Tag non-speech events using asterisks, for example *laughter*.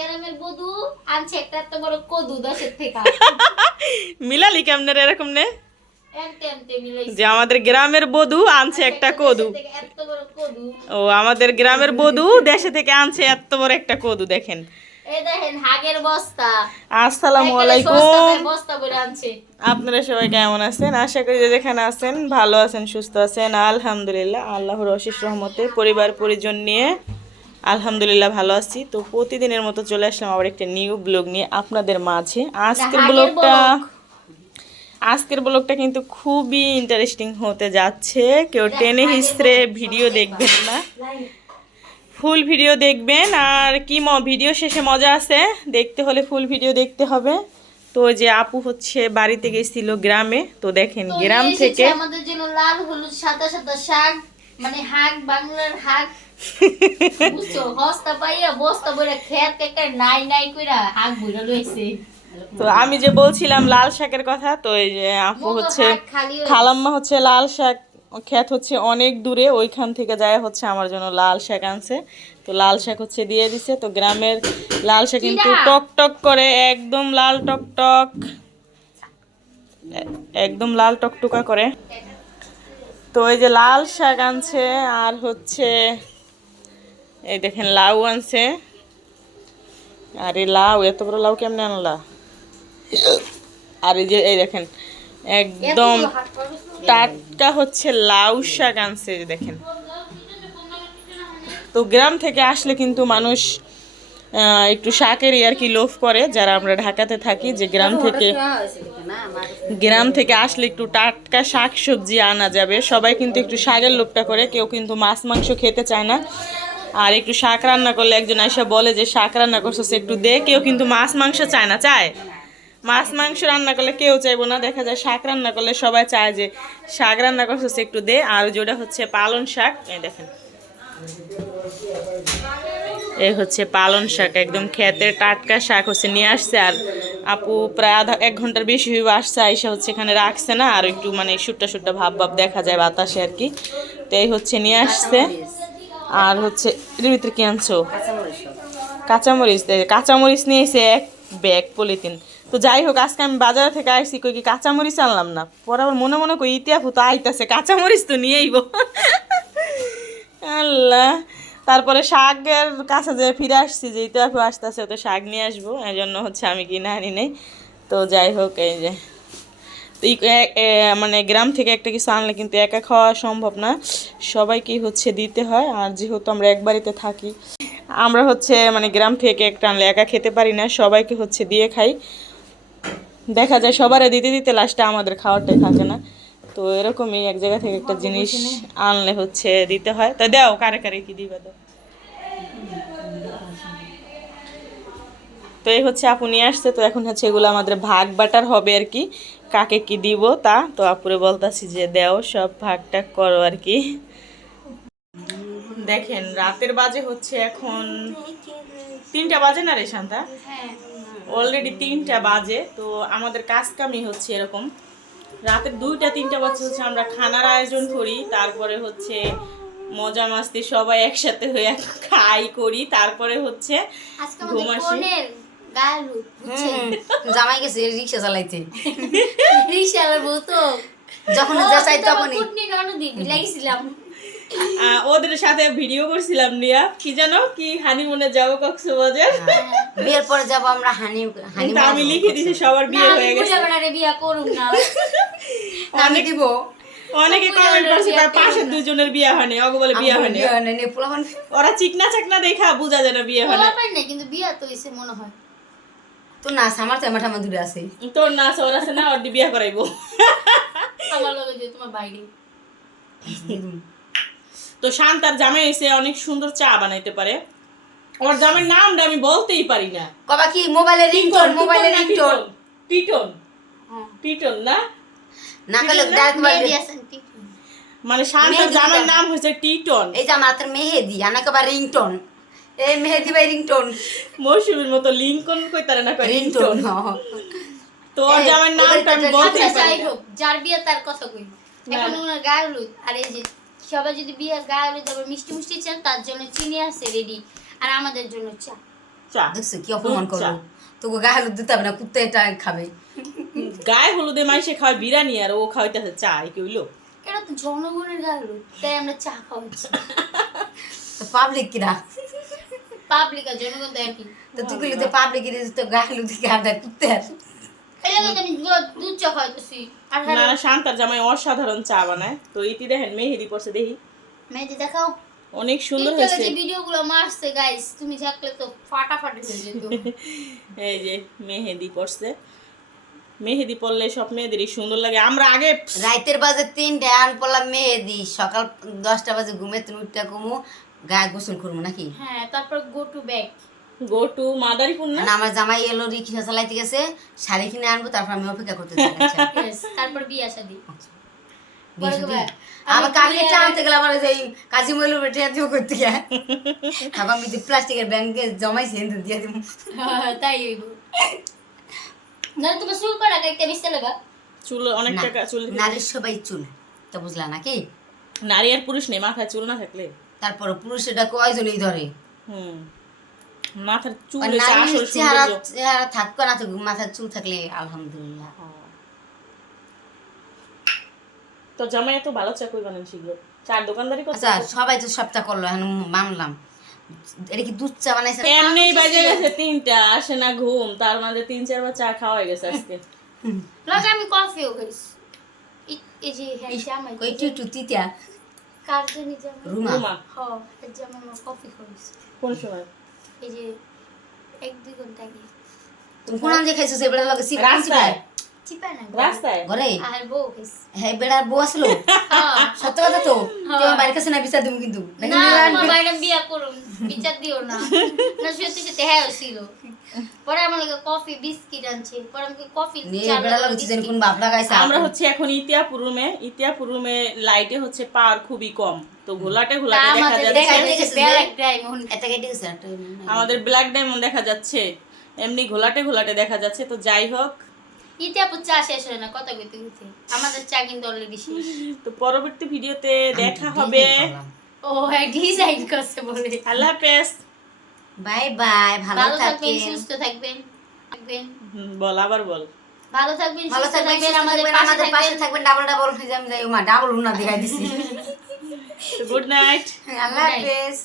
গ্রামের বধু আনছে একটা এত বড় কদু দশের থেকে। মিলালি কেমনের এরকম নে? যে আমাদের গ্রামের বধূ আনছে একটা কদু। ও আমাদের গ্রামের বধূ দেশে থেকে আনছে এত বড় একটা কদু দেখেন। আপনারা সবাই কেমন আছেন? আশা করি যে যেখানে আছেন ভালো আছেন সুস্থ আছেন। আলহামদুলিল্লাহ আল্লাহর অশেষ রহমতে পরিবার পরিজন নিয়ে আলহামদুলিল্লাহ ভালো আছি। তো প্রতিদিনের মতো চলে আসলাম আবার একটা নিউ ব্লগ নিয়ে আপনাদের মাঝে। আজকের ব্লগটা আজকের ব্লগটা কিন্তু খুবই ইন্টারেস্টিং হতে যাচ্ছে। কেউ টেনে হিস্ত্রে ভিডিও দেখবেন না। ফুল ভিডিও দেখবেন আর কি ম ভিডিও শেষে মজা আছে? দেখতে হলে ফুল ভিডিও দেখতে হবে। তো যে আপু হচ্ছে বাড়িতে গেছিল গ্রামে। তো দেখেন গ্রাম থেকে আমাদের জন্য লাল হলুদ সাদা সাদা শাক মানে হাক বাংলার হাক খেত তো আমি যে বলছিলাম লাল শাকের কথা তো এই যে আপু হচ্ছে খালাম্মা হচ্ছে লাল শাক ক্ষেত হচ্ছে অনেক দূরে ওইখান থেকে যায় হচ্ছে আমার জন্য লাল শাক আনছে। তো লাল শাক হচ্ছে দিয়ে দিছে তো গ্রামের লাল শাক কিন্তু? টক টক করে একদম লাল টক টক। একদম লাল টকটুকা করে। তো এই যে লাল শাক আনছে আর হচ্ছে এই দেখেন লাউ আনছে। আর এই লাউ এত বড় লাউ কেমনে আনলা? আর এই যে এই দেখেন একদম? টাটকা হচ্ছে লাউ শাক আনছে দেখেন। তো গ্রাম থেকে আসলে কিন্তু মানুষ একটু শাকেরই আর কি লোভ করে। যারা আমরা ঢাকাতে থাকি যে গ্রাম থেকে গ্রাম থেকে আসলে একটু টাটকা শাক সবজি আনা যাবে। সবাই কিন্তু একটু শাকের লোভটা করে কেউ কিন্তু মাছ মাংস খেতে চায় না। আর একটু শাক রান্না করলে একজন আইসা বলে যে শাক রান্না করছ একটু দে, কেউ কিন্তু মাছ, মাংস চায় না, চায়। মাছ, মাংস রান্না করলে কেউ চাইব না, দেখা যায় শাক রান্না করলে সবাই চায় যে শাক রান্না করছ একটু দে, আর যেটা হচ্ছে পালন শাক, এই দেখেন। এই হচ্ছে পালন শাক, একদম ক্ষেতের টাটকা শাক হচ্ছে, নিয়ে আসছে, আর আপু প্রায় আধা, এক ঘণ্টার বেশি হইব আসছে, আইসা হচ্ছে এখানে রাখছে না, আর একটু মানে সুট্টা সুট্টা ভাব ভাব দেখা যায় বাতাসে আর কি। তো এই হচ্ছে নিয়ে আসছে। আর হচ্ছে এর ভিতরে কি আনছো? কাঁচামরিচ। কাঁচামরিচ নিয়ে এসে এক ব্যাগ পলিথিন। তো যাই হোক, আজকে আমি বাজার থেকে আসছি কই কি কাঁচামরিচ আনলাম না। পরে আবার মনে মনে কই ইতিহাফু তো আইতাছে, কাঁচামরিচ তো নিয়েইব আল্লাহ। তারপরে শাকের কাছে যে ফিরে আসছি, যে ইতিহাফু আসতেছে, তো শাক নিয়ে আসব। এই জন্য হচ্ছে আমি কিনে আনি নাই। তো যাই হোক, এই যে মানে গ্রাম থেকে একটা কিছু আনলে কিন্তু একা খাওয়া সম্ভব না। সবাইকেই হচ্ছে দিতে হয়, আর যেহেতু আমরা এক বাড়িতে থাকি, আমরা হচ্ছে মানে গ্রাম থেকে একটা আনলে একা খেতে পারি না, সবাইকে হচ্ছে দিয়ে খাই। দেখা যায় সবারে দিতে দিতে লাস্টে আমাদের খাওয়ারটাই থাকে না। তো এরকমই এক জায়গা থেকে একটা জিনিস আনলে হচ্ছে দিতে হয়। তা দাও, কারে কারে কি দিবে দাও। তো এই হচ্ছে আপু নিয়ে আসছে, তো এখন হচ্ছে এগুলো আমাদের ভাগ বাটার হবে আর কি। কাকে কি দিব তা তো আপুরে বলতাছি যে দেও সব ভাগ টাগ করো আর কি। দেখেন রাতের বাজে হচ্ছে এখন তিনটা বাজে না রে শান্তা? হ্যাঁ। অলরেডি তিনটা বাজে তো আমাদের কাজ কামই হচ্ছে এরকম। রাতের দুইটা তিনটা বাজে হচ্ছে আমরা খানার আয়োজন করি তারপরে হচ্ছে মজা মাস্তি সবাই একসাথে হয়ে খাই করি তারপরে হচ্ছে ঘুম আসে। জামাই গেছে রিক্সা চালাইতে। *laughs* রিক্সাওয়ালার বউ তো। যখন যা চাই তখনই। লাগিয়েছিলাম ওদের সাথে ভিডিও করছিলাম নিয়া। কি জানো? কি হানিমুনে যাব কক্সবাজার? বিয়ের পরে যাব আমরা হানি হানি আমি লিখে দিছি সবার বিয়ে হয়ে গেছে। বেড়ারে বিয়া করুম না। আমি দিব। অনেকে কমেন্ট করছে তার পাশের দুজনের বিয়ে হয়নি অগো বলে বিয়ে হয়নি। হয় ওরা চিকনা চাকনা দেখা বোঝা যায় না বিয়ে না কিন্তু বিয়া তো হইছে মনে হয়। তো না আমার তো আমার ঠামা দূরে আছে। তোর না ওর আছে না ওর বিয়ে করাইবো। আমার লগে যে তোমার বাইরে। তো শান্তার জামাই এসে অনেক সুন্দর চা বানাইতে পারে। ওর জামাইয়ের নামটা আমি বলতেই পারি না। কবা কি মোবাইলের রিংটোন মোবাইলের রিংটোন। টিটন হ্যাঁ। টিটন না। মানে শান্তার দিদা। নাম হয়েছে টিটন এই যে আমার মেহেদি আনা কবা রিংটোন। এই মেহেদি ভাই রিংটোন। মৌসুমীর মতো লিঙ্কন কই তারা না কয় রিংটোন তো নামটা আমি কাছে- বলতেই আচ্ছা যাই হোক যার বিয়ে তার কথা কই। এখন ওনার গায়ে হলুদ। আর এই যে সবাই যদি বিয়ে গায়ে হলুদ আবার মিষ্টি মিষ্টি চান তার জন্য চিনি আছে রেডি আর আমাদের জন্য চা। চা। দেখছ কি অপমান করল। তোকে গায়ে হলুদ দিতে হবে না কুত্তে এটা খাবে। গায়ে হলুদে মাইসে খাওয়ায় বিরিয়ানি আর ও খাওয়াইতেছে চা কি হইল? এটা তো জনগণের গালো তাই আমরা চা খাওয়াচ্ছি। তো পাবলিক কিরা পাবলিক আর জনগণ তো একই। তো তুই তো তো দিকে না শান্তার জামাই অসাধারণ চা বানায়। তো ইতি দেখেন মেহেদি পড়ছে দেখি। মেয়েদি দেখাও। অনেক সুন্দর হয়েছে। যে ভিডিওগুলো মারছে গাইস তুমি থাকলে তো ফাটাফাটি হয়ে যেত। *laughs* এই যে মেহেদি পড়ছে মেহেদি পড়লে সব মেয়েদেরই সুন্দর লাগে। আমরা আগে রাইতের বাজে তিনটে আন পড়লাম মেহেদি। সকাল দশটা বাজে ঘুমে তুমি উঠতে কমু গায়ে গোসল করব নাকি? হ্যাঁ তারপর go to back go to Madaripur না? আমার জামাই এলো রিক্সা চালাইতে গেছে শাড়ি কিনে আনব তারপর আমি অপেক্ষা করতে থাকি আচ্ছা। *laughs* তারপর বিয়া শাদি? আবার আনতে গেলে আমার ওই কাজী বেটে করতে গিয়ে। *laughs* আমি যে প্লাস্টিকের ব্যাংকে জমাইছি এনে দিয়ে দিব। হ্যাঁ, তাই না তোমার চুল করা একটা লাগা। চুল অনেক টাকা চুল নারীর সবাই চুল। তো বুঝলা নাকি? নারী আর পুরুষ নেই মাথায় চুল না থাকলে। তারপর পুরুষেরা কয়জনই ধরে? হুম। মাথার চুল আসল চেহারা চেহারা থাকবে না থাকুক মাথার চুল থাকলে আলহামদুলিল্লাহ। তো জামাই এত ভালো চা বানান শিখলো চার দোকানদারি করছে আচ্ছা সবাই তো সবটা করল এখন মানলাম। এটা কি দুধ চা বানাইছে? এমনি বাজে গেছে তিনটা আসে না ঘুম তার মাঝে তিন চারবার চা খাওয়া হয়ে গেছে আজকে। লাগে আমি কফিও খাইছি। এই- যে হ্যাঁ জামাই কই একটু একটু তিতা। কার জন্য জামাই রুমা? রুমা। হ এই আমার কফি খাইছি কোন সময়? এই যে এক দুই ঘণ্টা আগে। তুমি কোন আনজে খাইছো? সেবেলা লাগে সিপ রাস্তায়? রাস্তায়? ঘরে? আর বউ হ্যাঁ বেড়ার বউ আসলো। *laughs* সত্য কথা তো। তোমার বাড়ির কাছে না বিচার দেবো কিন্তু। না আমার বাইরে বিয়া করুন। বিচার দিও না। *laughs* না সত্যি সত্যি হ্যাঁ ছিল পরে আমার লাগে কফি বিস্কিট আনছে। পরে আমাকে কফি নিয়ে বেড়ার লগে চিজেন কোন বাপলা গাইছে আমরা হচ্ছে এখন ইতিয়াপুর রুমে। ইতিয়াপুর রুমে লাইটে হচ্ছে পাওয়ার খুবই কম। তো ঘোলাটে ঘোলাটে দেখা যাচ্ছে। আমাদের ব্ল্যাক ডায়মন্ড দেখা যাচ্ছে। এমনি ঘোলাটে ঘোলাটে দেখা যাচ্ছে। তো যাই হোক চা শেষ হয় না কথা কইতে কইতে আমাদের চা কিন্তু অলরেডি শেষ। তো পরবর্তী ভিডিওতে দেখা হবে। ও হ্যাঁ ডিজাইন করছে বলে। আল্লাহ হাফেজ। বাই বাই ভালো থাকবেন সুস্থ থাকবেন থাকবেন। বল আবার বল। ভালো থাকবেন ভালো থাকবেন আমাদের আমাদের পাশে থাকবেন ডাবল ডাবল হয়ে যাই মা ডাবল উনা দেখাই দিছি। গুড নাইট আল্লাহ হাফেজ।